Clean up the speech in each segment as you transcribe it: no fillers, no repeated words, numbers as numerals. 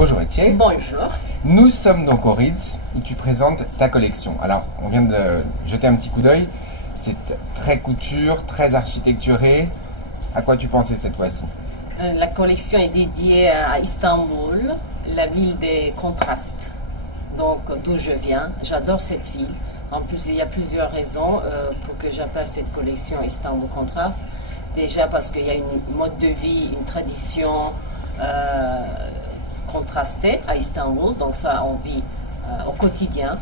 Bonjour Etienne. Bonjour. Nous sommes donc au Ritz où tu présentes ta collection. Alors, on vient de jeter un petit coup d'œil. C'est très couture, très architecturé. À quoi tu pensais cette fois-ci? La collection est dédiée à Istanbul, la ville des contrastes. Donc, d'où je viens. J'adore cette ville. En plus, il y a plusieurs raisons pour que j'appelle cette collection Istanbul Contraste. Déjà parce qu'il y a une mode de vie, une tradition contrastée à Istanbul. Donc ça, on vit au quotidien.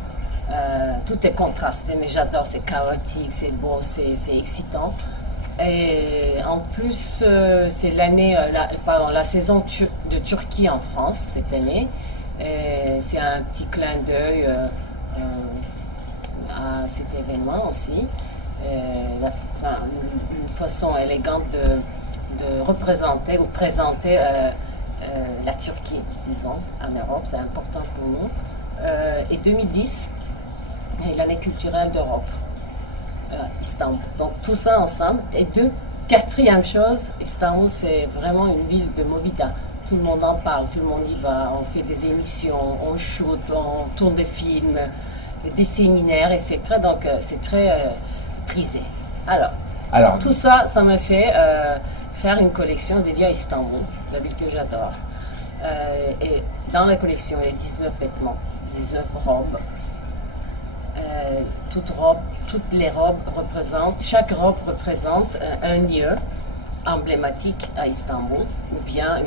Tout est contrasté, mais j'adore. C'est chaotique, c'est beau, c'est excitant. Et en plus, c'est l'année, la saison de Turquie en France cette année. C'est un petit clin d'œil à cet événement aussi. Une façon élégante de représenter ou présenter la Turquie, disons, en Europe. C'est important pour nous. Et 2010 est l'année culturelle d'Europe. Istanbul. Donc tout ça ensemble. Et quatrième chose, Istanbul, c'est vraiment une ville de movida. Tout le monde en parle, tout le monde y va. On fait des émissions, on shoot, on tourne des films, des séminaires, etc. Donc c'est très prisé. Alors, tout ça, ça m'a fait faire une collection dédiée à Istanbul, la ville que j'adore. Et dans la collection, il y a 19 vêtements, 19 robes. Toutes les robes représentent, chaque robe représente un lieu emblématique à Istanbul, ou bien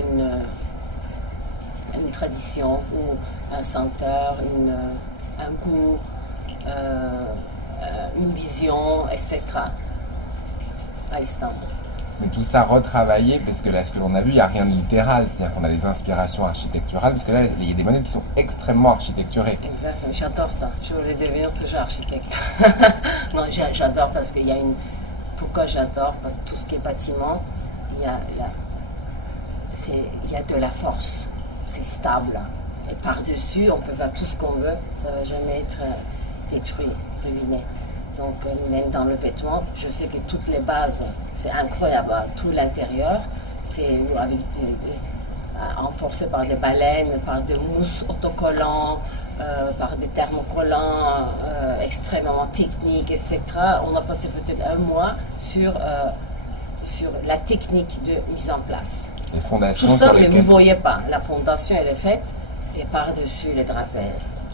une tradition, ou un senteur, un goût, une vision, etc. à Istanbul. Mais tout ça retravaillé, parce que là, ce que l'on a vu, il n'y a rien de littéral. C'est-à-dire qu'on a des inspirations architecturales, parce que là, il y a des modèles qui sont extrêmement architecturés. Exactement, j'adore ça. Je voulais devenir toujours architecte. Non, j'adore parce qu'il y a une... Pourquoi j'adore? Parce que tout ce qui est bâtiment, il y a de la force. C'est stable. Et par-dessus, on peut faire tout ce qu'on veut. Ça ne va jamais être détruit, ruiné. Donc, même dans le vêtement, je sais que toutes les bases, c'est incroyable. Tout l'intérieur, c'est renforcé par des baleines, par des mousses autocollants, par des thermocollants extrêmement techniques, etc. On a passé peut-être un mois sur la technique de mise en place. Les fondations tout ça, sur mais lesquelles... vous ne voyez pas. La fondation, elle est faite, et par-dessus les drapés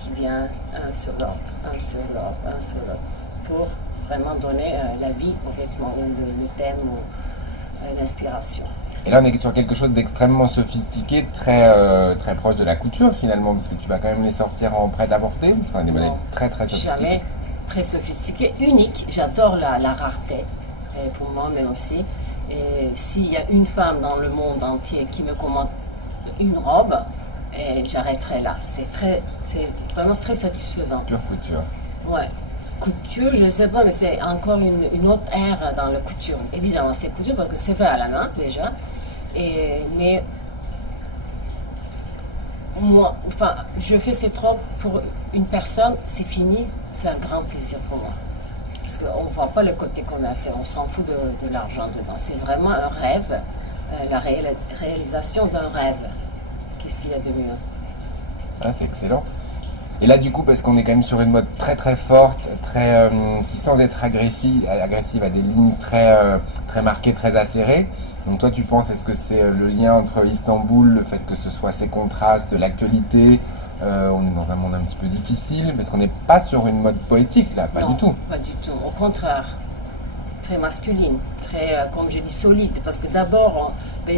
qui viennent un sur l'autre, un sur l'autre, un sur l'autre, pour vraiment donner la vie au vêtement, ou le thème, ou l'inspiration. Et là, on est sur quelque chose d'extrêmement sophistiqué, très proche de la couture finalement, parce que tu vas quand même les sortir en prêt-à-porter, parce qu'on a des modèles très sophistiqués. Jamais très sophistiqué, unique. J'adore la rareté, et pour moi même aussi. Et s'il y a une femme dans le monde entier qui me commande une robe, j'arrêterai là. C'est vraiment très satisfaisant. Pure couture. Ouais. Couture, je ne sais pas, mais c'est encore une autre ère dans la couture. Évidemment, c'est couture parce que c'est fait à la main déjà. Mais moi, je fais cette robe pour une personne, c'est fini, c'est un grand plaisir pour moi. Parce qu'on ne voit pas le côté commercial, on s'en fout de l'argent dedans. C'est vraiment un rêve, la réalisation d'un rêve. Qu'est-ce qu'il y a de mieux? Ah, c'est excellent. Et là, du coup, parce qu'on est quand même sur une mode très forte, qui sans être agressive, a des lignes très marquées, très acérées. Donc toi, tu penses, est-ce que c'est le lien entre Istanbul, le fait que ce soit ces contrastes, l'actualité, on est dans un monde un petit peu difficile, parce qu'on n'est pas sur une mode poétique, là, pas non, du tout. Pas du tout, au contraire. Très masculine, très, comme je dis, solide. Parce que d'abord,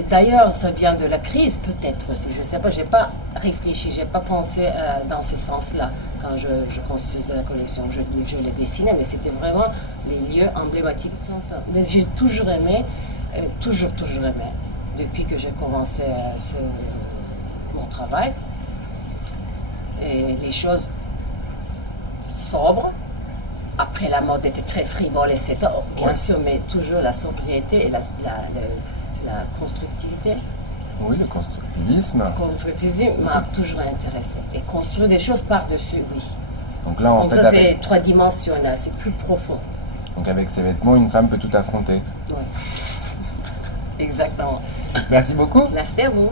d'ailleurs, ça vient de la crise peut-être aussi. Je ne sais pas, je n'ai pas réfléchi, je n'ai pas pensé dans ce sens-là quand je construisais la collection. Je l'ai dessiné, mais c'était vraiment les lieux emblématiques. Mais j'ai toujours aimé, toujours aimé, depuis que j'ai commencé mon travail, et les choses sobres. Après, la mode était très frivole, etc. Bien sûr, mais toujours la sobriété et la constructivité. Oui, le constructivisme. Le constructivisme m'a toujours intéressé. Et construire des choses par-dessus, oui. Donc là, en fait, ça, c'est trois-dimensionnel, c'est plus profond. Donc avec ces vêtements, une femme peut tout affronter. Oui. Exactement. Merci beaucoup. Merci à vous.